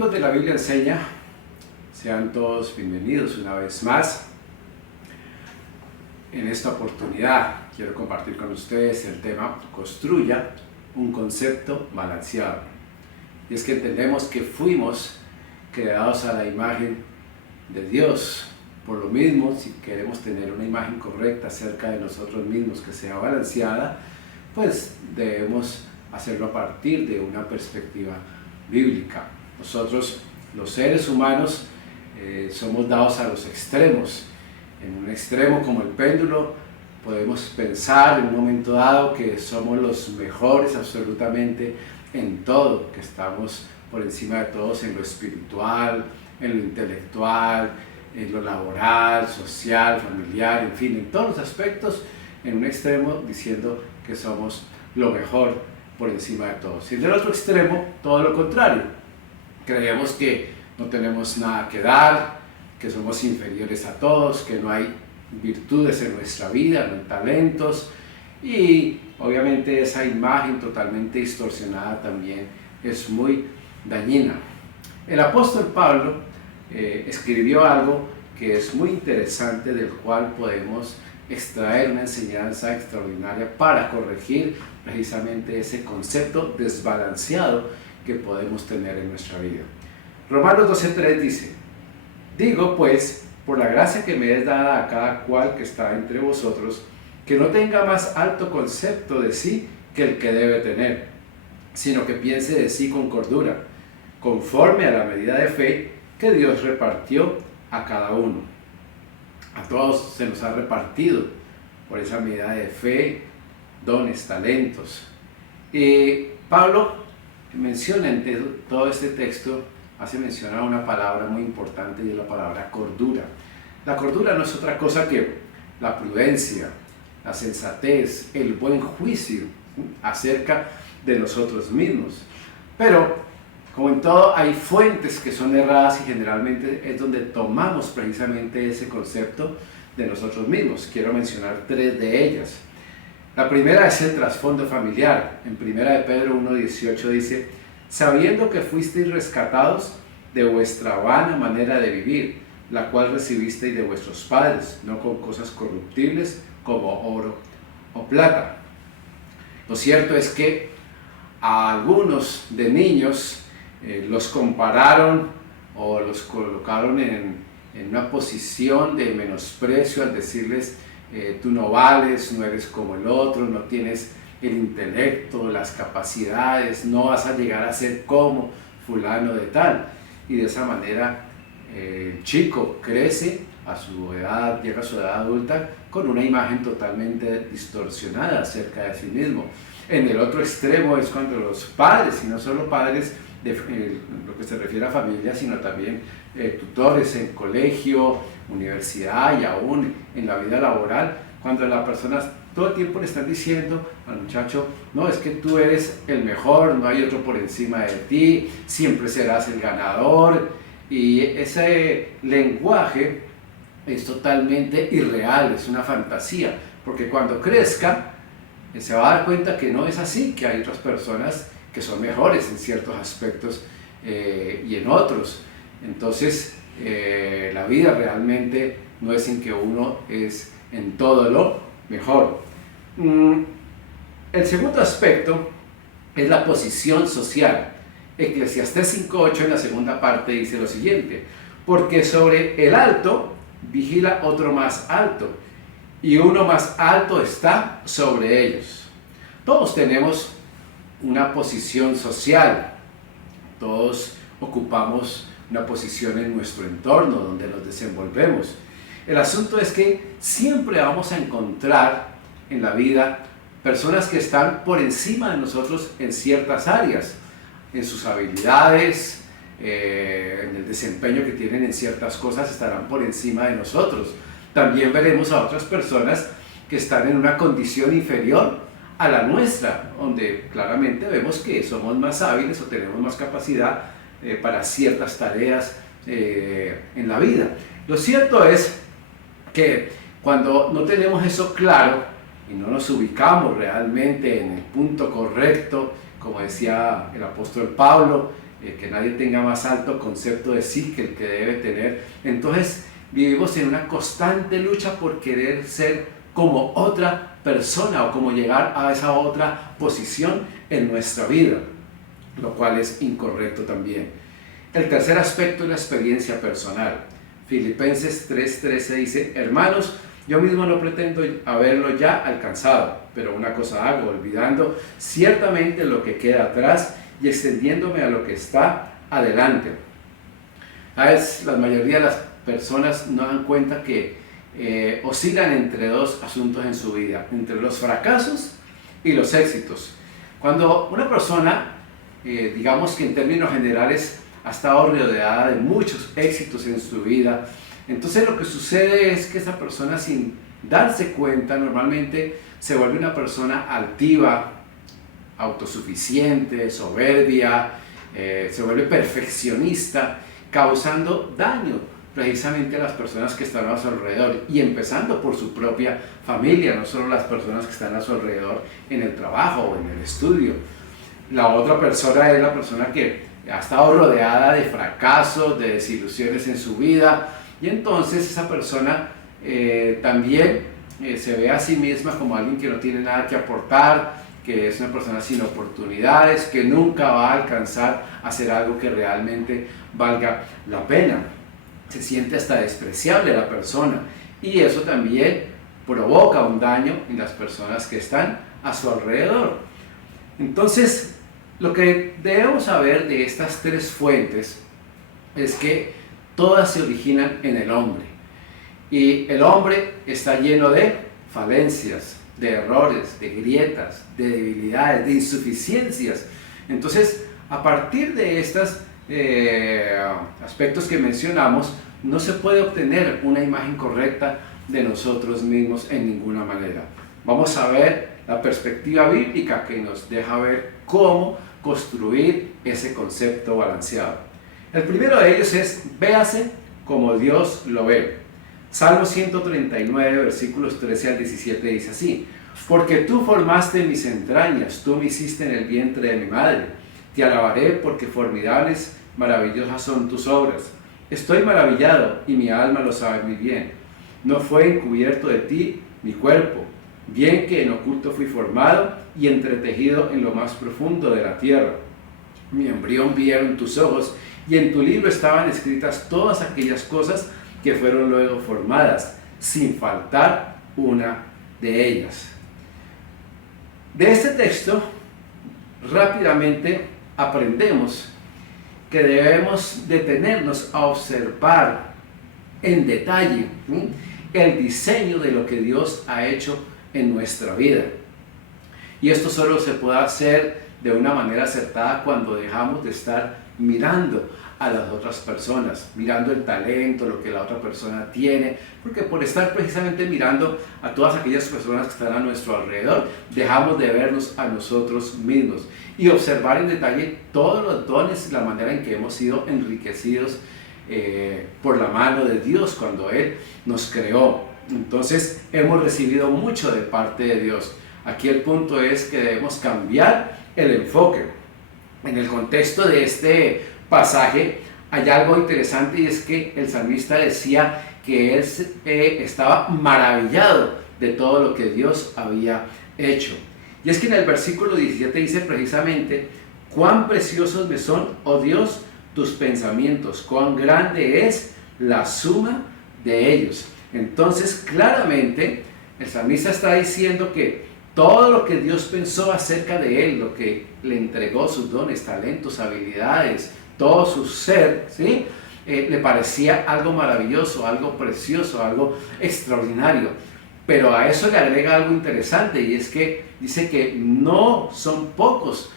Amigos de la Biblia Enseña, sean todos bienvenidos una vez más. En esta oportunidad quiero compartir con ustedes el tema Construya un concepto balanceado. Y es que entendemos que fuimos creados a la imagen de Dios. Por lo mismo, si queremos tener una imagen correcta acerca de nosotros mismos que sea balanceada, pues debemos hacerlo a partir de una perspectiva bíblica. Nosotros, los seres humanos, somos dados a los extremos. En un extremo como el péndulo, podemos pensar en un momento dado que somos los mejores absolutamente en todo, que estamos por encima de todos en lo espiritual, en lo intelectual, en lo laboral, social, familiar, en fin, en todos los aspectos, en un extremo diciendo que somos lo mejor por encima de todos. Y en el otro extremo, todo lo contrario. Creemos que no tenemos nada que dar, que somos inferiores a todos, que no hay virtudes en nuestra vida, no hay talentos, y obviamente esa imagen totalmente distorsionada también es muy dañina. El apóstol Pablo escribió algo que es muy interesante, del cual podemos extraer una enseñanza extraordinaria para corregir precisamente ese concepto desbalanceado que podemos tener en nuestra vida. Romanos 12:3 dice: digo pues, por la gracia que me es dada a cada cual que está entre vosotros, que no tenga más alto concepto de sí que el que debe tener, sino que piense de sí con cordura, conforme a la medida de fe que Dios repartió a cada uno. A todos se nos ha repartido por esa medida de fe, dones, talentos. Y Pablo menciona en todo este texto, hace mención a una palabra muy importante, y es la palabra cordura. La cordura no es otra cosa que la prudencia, la sensatez, el buen juicio acerca de nosotros mismos. Pero, como en todo, hay fuentes que son erradas, y generalmente es donde tomamos precisamente ese concepto de nosotros mismos. Quiero mencionar 3 de ellas. La primera es el trasfondo familiar. En 1 de Pedro 1:18 dice: sabiendo que fuisteis rescatados de vuestra vana manera de vivir, la cual recibisteis de vuestros padres, no con cosas corruptibles como oro o plata. Lo cierto es que a algunos de niños los compararon o los colocaron en una posición de menosprecio al decirles: tú no vales, no eres como el otro, no tienes el intelecto, las capacidades, no vas a llegar a ser como fulano de tal. Y de esa manera el chico crece a su edad, llega a su edad adulta con una imagen totalmente distorsionada acerca de sí mismo. En el otro extremo es cuando los padres, y no solo padres de lo que se refiere a familia, sino también tutores en colegio, universidad y aún en la vida laboral, cuando las personas todo el tiempo le están diciendo al muchacho: no, es que tú eres el mejor, no hay otro por encima de ti, siempre serás el ganador. Y ese lenguaje es totalmente irreal, es una fantasía, porque cuando crezca se va a dar cuenta que no es así, que hay otras personas que son mejores en ciertos aspectos y en otros. Entonces la vida realmente no es en que uno es en todo lo mejor. El segundo aspecto es la posición social. Eclesiastés 5:8 en la segunda parte dice lo siguiente: porque sobre el alto vigila otro más alto, y uno más alto está sobre ellos. Todos tenemos una posición social, todos ocupamos una posición en nuestro entorno donde nos desenvolvemos. El asunto es que siempre vamos a encontrar en la vida personas que están por encima de nosotros en ciertas áreas, en sus habilidades, en el desempeño que tienen en ciertas cosas, estarán por encima de nosotros. También veremos a otras personas que están en una condición inferior a la nuestra, donde claramente vemos que somos más hábiles o tenemos más capacidad para ciertas tareas en la vida. Lo cierto es que cuando no tenemos eso claro y no nos ubicamos realmente en el punto correcto, como decía el apóstol Pablo, que nadie tenga más alto concepto de sí que el que debe tener. Entonces vivimos en una constante lucha por querer ser como otra persona o como llegar a esa otra posición en nuestra vida, lo cual es incorrecto también. El tercer aspecto es la experiencia personal. Filipenses 3:13 dice: hermanos, yo mismo no pretendo haberlo ya alcanzado, pero una cosa hago, olvidando ciertamente lo que queda atrás y extendiéndome a lo que está adelante. ¿Sabes? La mayoría de las personas no dan cuenta que oscilan entre dos asuntos en su vida, entre los fracasos y los éxitos. Cuando una persona, digamos que en términos generales, ha estado rodeada de muchos éxitos en su vida, entonces lo que sucede es que esa persona, sin darse cuenta, normalmente se vuelve una persona altiva, autosuficiente, soberbia, se vuelve perfeccionista, causando daño precisamente a las personas que están a su alrededor, y empezando por su propia familia, no solo las personas que están a su alrededor en el trabajo o en el estudio. La otra persona es la persona que ha estado rodeada de fracasos, de desilusiones en su vida, y entonces esa persona también se ve a sí misma como alguien que no tiene nada que aportar, que es una persona sin oportunidades, que nunca va a alcanzar a hacer algo que realmente valga la pena. Se siente hasta despreciable la persona, y eso también provoca un daño en las personas que están a su alrededor. Entonces, lo que debemos saber de estas tres fuentes es que todas se originan en el hombre, y el hombre está lleno de falencias, de errores, de grietas, de debilidades, de insuficiencias. Entonces, a partir de estos aspectos que mencionamos, no se puede obtener una imagen correcta de nosotros mismos en ninguna manera. Vamos a ver la perspectiva bíblica que nos deja ver cómo construir ese concepto balanceado. El primero de ellos es: véase como Dios lo ve. Salmo 139, versículos 13 al 17 dice así: porque tú formaste mis entrañas, tú me hiciste en el vientre de mi madre. Te alabaré porque formidables, maravillosas son tus obras. Estoy maravillado y mi alma lo sabe muy bien. No fue encubierto de ti mi cuerpo, bien que en oculto fui formado y entretejido en lo más profundo de la tierra. Mi embrión vieron tus ojos, y en tu libro estaban escritas todas aquellas cosas que fueron luego formadas, sin faltar una de ellas. De este texto rápidamente aprendemos que debemos detenernos a observar en detalle el diseño de lo que Dios ha hecho en nuestra vida. Y esto solo se puede hacer de una manera acertada cuando dejamos de estar mirando a las otras personas, mirando el talento, lo que la otra persona tiene, porque por estar precisamente mirando a todas aquellas personas que están a nuestro alrededor, dejamos de vernos a nosotros mismos y observar en detalle todos los dones, la manera en que hemos sido enriquecidos por la mano de Dios cuando Él nos creó. Entonces hemos recibido mucho de parte de Dios. Aquí el punto es que debemos cambiar el enfoque. En el contexto de este pasaje hay algo interesante, y es que el salmista decía que él estaba maravillado de todo lo que Dios había hecho. Y es que en el versículo 17 dice precisamente: cuán preciosos me son, oh Dios, tus pensamientos, cuán grande es la suma de ellos. Entonces, claramente, el salmista está diciendo que todo lo que Dios pensó acerca de él, lo que le entregó, sus dones, talentos, habilidades, todo su ser, ¿sí? Le parecía algo maravilloso, algo precioso, algo extraordinario. Pero a eso le agrega algo interesante, y es que dice que no son pocos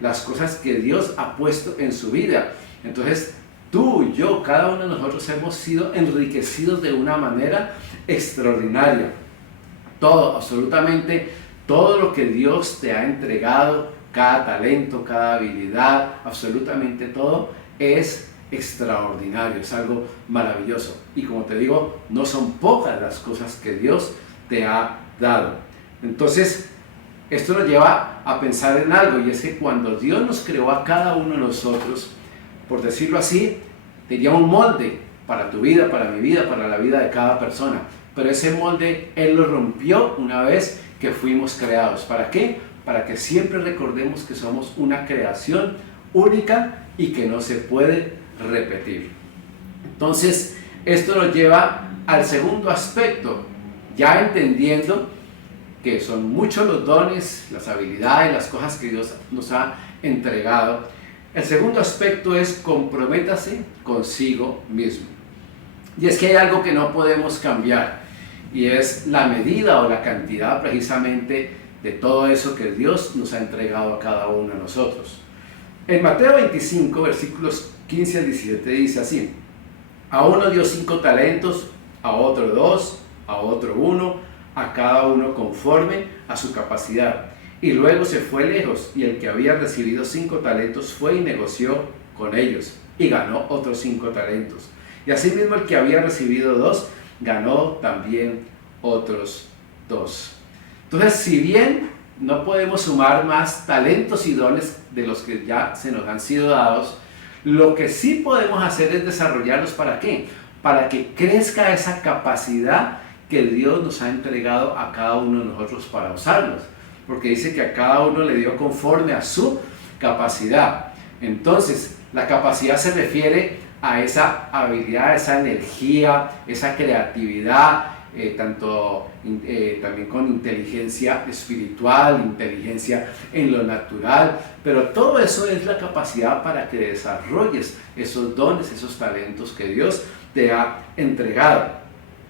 las cosas que Dios ha puesto en su vida. Entonces, tú, yo, cada uno de nosotros hemos sido enriquecidos de una manera extraordinaria. Todo, absolutamente todo lo que Dios te ha entregado, cada talento, cada habilidad, absolutamente todo es extraordinario, es algo maravilloso. Y como te digo, no son pocas las cosas que Dios te ha dado. Entonces, esto nos lleva a pensar en algo, y es que cuando Dios nos creó a cada uno de nosotros, por decirlo así, tenía un molde para tu vida, para mi vida, para la vida de cada persona. Pero ese molde Él lo rompió una vez que fuimos creados. ¿Para qué? Para que siempre recordemos que somos una creación única y que no se puede repetir. Entonces, esto nos lleva al segundo aspecto, ya entendiendo que son muchos los dones, las habilidades, las cosas que Dios nos ha entregado. El segundo aspecto es comprométase consigo mismo. Y es que hay algo que no podemos cambiar, y es la medida o la cantidad precisamente de todo eso que Dios nos ha entregado a cada uno de nosotros. En Mateo 25, versículos 15 al 17 dice así: a uno dio 5 talentos, a otro 2, a otro 1, a cada uno conforme a su capacidad. Y luego se fue lejos, y el que había recibido 5 talentos fue y negoció con ellos, y ganó otros 5 talentos. Y asimismo el que había recibido 2, ganó también otros 2. Entonces, si bien no podemos sumar más talentos y dones de los que ya se nos han sido dados, lo que sí podemos hacer es desarrollarlos. ¿Para qué? Para que crezca esa capacidad que Dios nos ha entregado a cada uno de nosotros para usarlos. Porque dice que a cada uno le dio conforme a su capacidad. Entonces, la capacidad se refiere a esa habilidad, esa energía, esa creatividad, también con inteligencia espiritual, inteligencia en lo natural, pero todo eso es la capacidad para que desarrolles esos dones, esos talentos que Dios te ha entregado.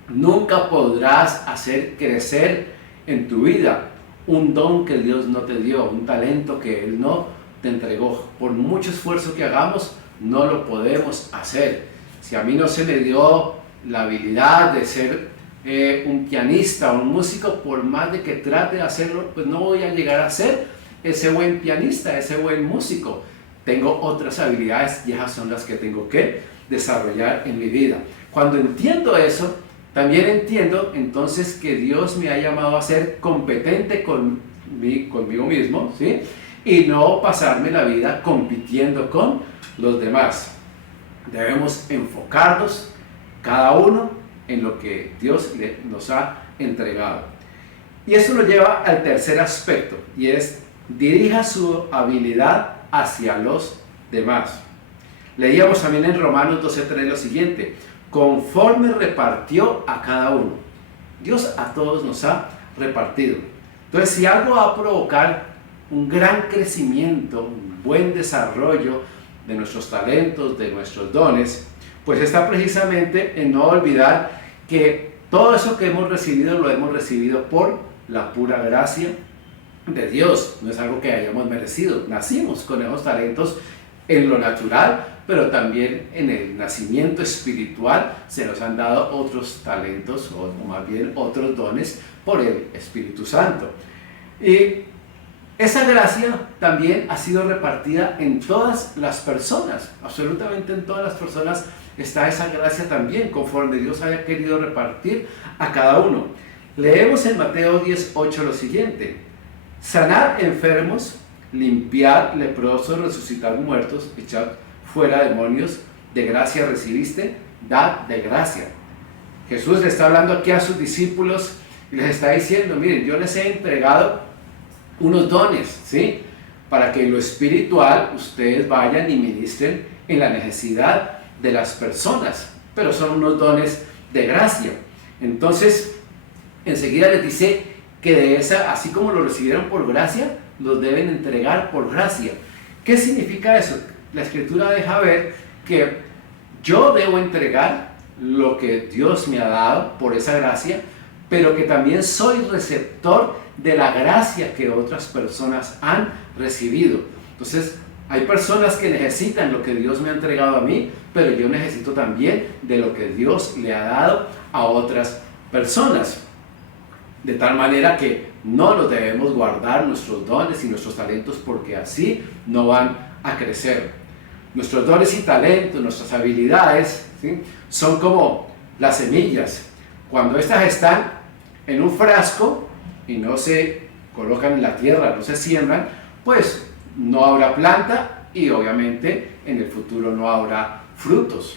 Nunca podrás hacer crecer en tu vida un don que Dios no te dio, un talento que Él no te entregó. Por mucho esfuerzo que hagamos, no lo podemos hacer. Si a mí no se me dio la habilidad de ser un pianista o un músico, por más de que trate de hacerlo, pues no voy a llegar a ser ese buen pianista, ese buen músico. Tengo otras habilidades y esas son las que tengo que desarrollar en mi vida. Cuando entiendo eso, también entiendo entonces que Dios me ha llamado a ser competente conmigo mismo, ¿sí? Y no pasarme la vida compitiendo con los demás. Debemos enfocarnos cada uno en lo que Dios nos ha entregado. Y eso nos lleva al tercer aspecto, y es: dirija su habilidad hacia los demás. Leíamos también en Romanos 12:3 lo siguiente: conforme repartió a cada uno. Dios a todos nos ha repartido. Entonces, si algo va a provocar un gran crecimiento, un buen desarrollo de nuestros talentos, de nuestros dones, pues está precisamente en no olvidar que todo eso que hemos recibido lo hemos recibido por la pura gracia de Dios. No es algo que hayamos merecido. Nacimos con esos talentos en lo natural, pero también en el nacimiento espiritual se nos han dado otros talentos, o más bien otros dones, por el Espíritu Santo. Y esa gracia también ha sido repartida en todas las personas, absolutamente en todas las personas está esa gracia también, conforme Dios haya querido repartir a cada uno. Leemos en Mateo 10:8 lo siguiente: sanad enfermos, limpiad leprosos, resucitad muertos, echad fuera demonios, de gracia recibiste, dad de gracia. Jesús le está hablando aquí a sus discípulos y les está diciendo: miren, yo les he entregado unos dones, ¿sí? Para que en lo espiritual ustedes vayan y ministren en la necesidad de las personas, pero son unos dones de gracia. Entonces, enseguida les dice que de esa, así como lo recibieron por gracia, los deben entregar por gracia. ¿Qué significa eso? La Escritura deja ver que yo debo entregar lo que Dios me ha dado por esa gracia, pero que también soy receptor de la gracia que otras personas han recibido. Entonces, hay personas que necesitan lo que Dios me ha entregado a mí, pero yo necesito también de lo que Dios le ha dado a otras personas. De tal manera que no los debemos guardar, nuestros dones y nuestros talentos, porque así no van a crecer. Nuestros dones y talentos, nuestras habilidades, ¿sí?, son como las semillas. Cuando estas están en un frasco y no se colocan en la tierra, no se siembran, pues no habrá planta y obviamente en el futuro no habrá frutos.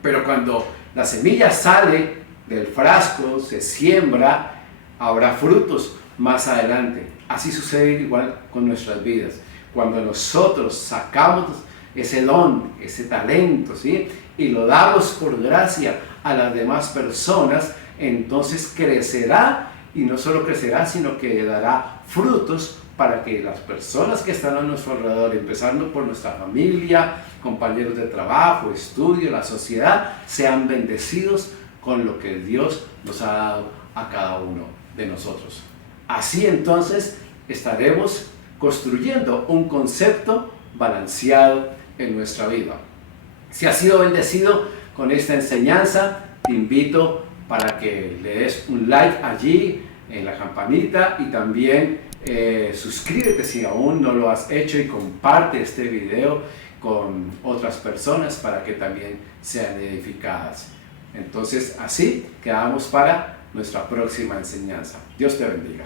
Pero cuando la semilla sale del frasco, se siembra, habrá frutos más adelante. Así sucede igual con nuestras vidas. Cuando nosotros sacamos ese don, ese talento, ¿sí?, y lo damos por gracia a las demás personas, entonces crecerá, y no solo crecerá, sino que dará frutos para que las personas que están a nuestro alrededor, empezando por nuestra familia, compañeros de trabajo, estudio, la sociedad, sean bendecidos con lo que Dios nos ha dado a cada uno de nosotros. Así entonces estaremos construyendo un concepto balanceado en nuestra vida. Si has sido bendecido con esta enseñanza, te invito para que le des un like allí en la campanita y también suscríbete si aún no lo has hecho y comparte este video con otras personas para que también sean edificadas. Entonces así quedamos para nuestra próxima enseñanza. Dios te bendiga.